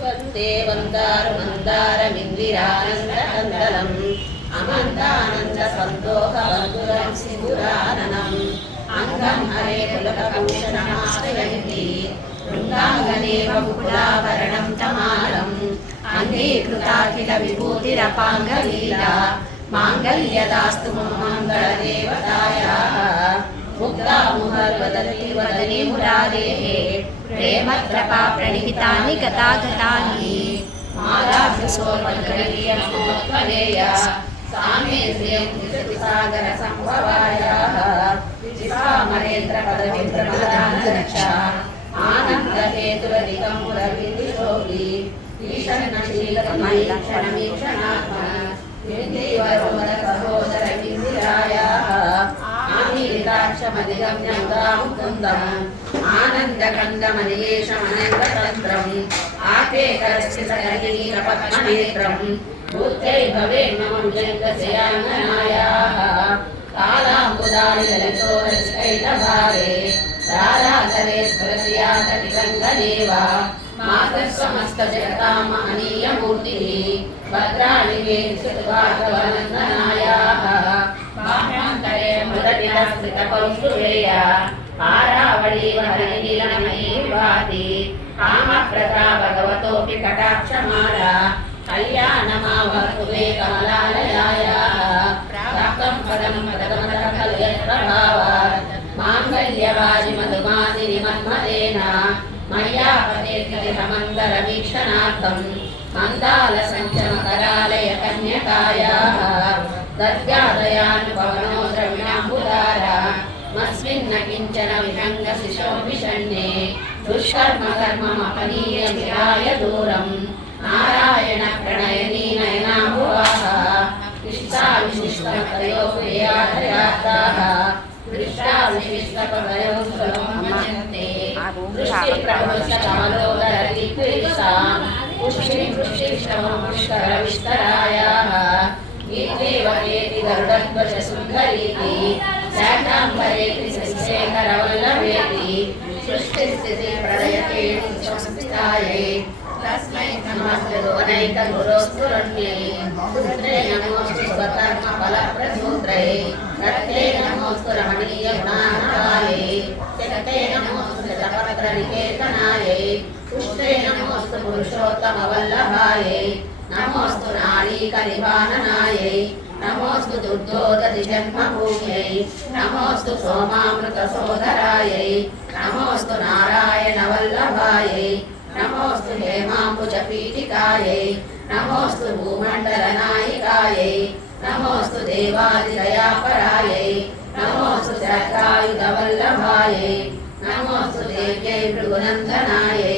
वन्दे वन्दारुमन्दारमिन्दिरानन्दकन्दलम् अमन्तानन्दसन्तोषवन्धुरं सिन्दुराननम् अङ्गं हरे पुलकभूषणमाश्रयन्ति वृन्दाङ्गने वकुलाभरणं तमालम् अङ्गीकृताखिलविभूतिरपाङ्गलीला माङ्गल्यदास्तु मङ्गलदेवतायाः मुक्तामुहर्वदति वदने मुरारेः प्रेमत्रपा प्रणिहितानि गतागतानि मालाभ्यसोपकरीयमोत्पलेया सामे श्रियं सागरसम्भवायाः विश्वामरेन्द्रपदविभ्रमदानरक्षा आनन्दहेतुरधिकं पुरविदिशोभि ईशन्नशीलमयीक्षणमीक्षणात्मा सहोदरविन्दिरायाः आमीलिताक्षमधिगम्यङ्गामुकुन्दम् आनन्दकन्दमनिवेशमनन्दतन्त्रम् आपेकरस्थितकरीरपद्मनेत्रम् भूत्यै भवेन्मम जङ्गजयाङ्गनायाः कालाम्बुदालिललितो रचितैलभारे राराधरे स्फुरति मातस्समस्तजगतां महनीयमूर्तिः भद्राणि मे श्रुतभागवनन्दनायाः बाह्यान्तरे मदनिलस्थितकौस्तुभेया आरावळीव हरिनीलमयी विभाति कामप्रदा भगवतोऽपि कटाक्षमाला कल्याणमावतु मे कमलालयायाः प्राप्तं पदं पदकमलकलयप्रभावात् माङ्गल्यवाजिमधुमादिनिमन्मदेन मय्यापतेर्गमन्दरवीक्षणार्थं मन्दालसञ्चमकरालय कन्यकायाः दद्यादयानुपवनो द्रविणाम्बुदारा मस्मिन्न किञ्चन विहङ्गशिशो विषण्णे दुष्कर्मकर्ममपनीयमिराय दूरं नारायण प्रणयनी नयनाम्बुवाः इष्टाविशिष्टपदयोः दृष्टाविशिष्टपदयोः सुलभमन्यन्ते दृष्टिप्रभुष्टकमलोदरतिक्रीषां पुष्टिपुष्टिष्टमपुष्करविस्तरायाः गीतेवकेति गरुडध्वजसुन्दरीति शाकाम्बरेति शशिशेखरवल्लभेति सृष्टिस्थितिप्रलयकेति संस्थितायै तस्मै नमस्ते भुवनैकगुरोस्तुरण्यै पुत्रे नमोऽस्तु स्वकर्मफलप्रसूत्रै रत्ने नमोऽस्तु रमणीयगुणानकायै शक्ते नमोऽस्तु शतपत्रनिकेतनायै पुष्टे नमोऽस्तु पुरुषोत्तमवल्लभायै नमोऽस्तु नारीकनिवाननायै नमोऽस्तु दुर्गोदधिजन्मभूम्यै नमोऽस्तु सोमामृतसोदरायै नमोऽस्तु नारायणवल्लभायै नमोऽस्तु हेमाम्बुजपीठिकायै नमोऽस्तु भूमण्डलनायिकायै नमोऽस्तु देवादिदयापरायै नमोऽस्तु चक्रायुधवल्लभायै नमोऽस्तु देव्यै भृगुनन्दनायै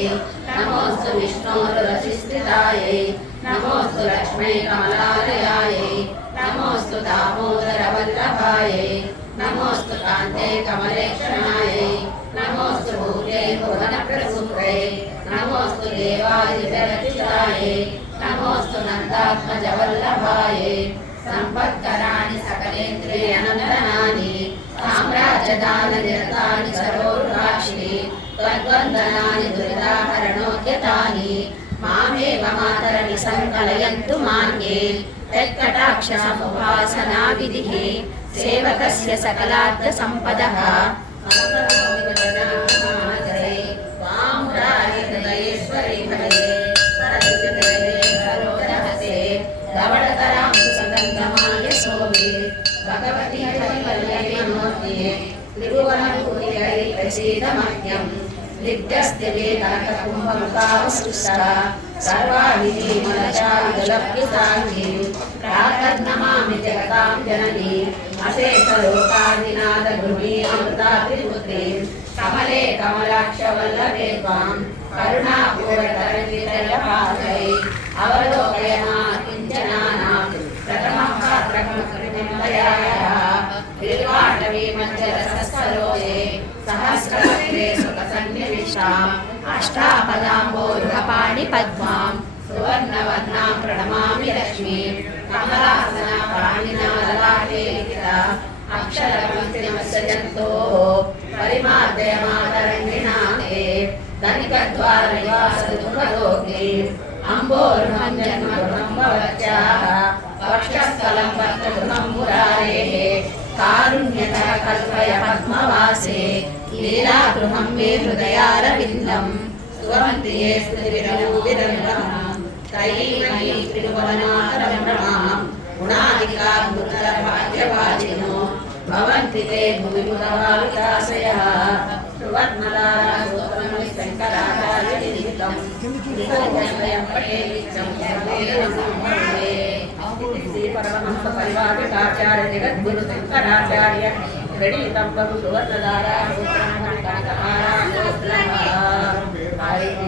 नमोऽस्तु विष्णोरुरसिस्थितायै नमोऽस्तु लक्ष्मै कमलालयायै नमोऽस्तु दामोदरवल्लभायै नमोऽस्तु कान्ते कमलेक्षणायै नमोऽस्तु भूत्यै भुवनप्रसूत्रै नमोऽस्तु देवादिविरचितायै नमोऽस्तु नन्दात्मजवल्लभायै सम्पत्कराणि सकलेन्द्रियनन्दनानि साम्राज्यदाननिरतानि सरोरुहाक्षि त्वद्वन्दनानि दुरिताहरणोद्यतानि मामेव मातरनि सङ्कलयन्तु मान्ये यत्कटाक्षसमुपासनाविधिः सेवकस्य सकलार्थसम्पदः भगवती हरिवल्लभे त्रिभुवनभूतिहरि प्रसीदमह्यं लिप्यस्ते वेदान्तकुम्भमुखावसृष्टा सर्वाभिधीमलचारुलभ्युताङ्गीं प्रातर्नमामि जगतां जननीं अशेषलोकादिनाथगृहीमृतात्रिपुत्रीं कमले कमलाक्षवल्लभे त्वां करुणापूरतरङ्गितलपादै अवलोकय किञ्चनानां प्रथमं पात्रकमकृतिमलयाः बिल्वाटवी मञ्जरसरोजे सहस्रवक्त्रे सुखसन्निविष्टाम् अष्टापदाम्बोरुहपाणिपद्मां सुवर्णवर्णां प्रणमामि लक्ष्मीं कमलासनापाणिना ललाटे लिखिता अक्षरपङ्क्तिमसजन्तोः परिमार्जयमातरङ्गिणा ते धनिकद्वारनिवासदुःखदोग्ने अम्बोरुहं जन्मगृहं भवत्याः वक्षस्थलं वर्तगृहं मुरारेः कारुण्यतः कल्पय पद्मवासे लीलागृहं मे हृदयारविन्दम् स्तुवन्ति ये स्तुतिविरविरन्दम् तैर्मयी त्रिभुवनाकरम्रमाम् गुणादिका भूतलभाग्यवाचिनो भवन्ति ते भुविमुदभाविताशयः सुवर्णदारासूत्रमणि शङ्कराचार्यनिमित्तं निसर्गस्वयं पठेदिच्छं सर्वेण संभवे श्री परमहंस परिवारिकाचार्य जगद्गुरु शङ्कराचार्य प्रणीतं बहु सुवर्णदारासूत्रमणि कनकहारासूत्रम् हरिः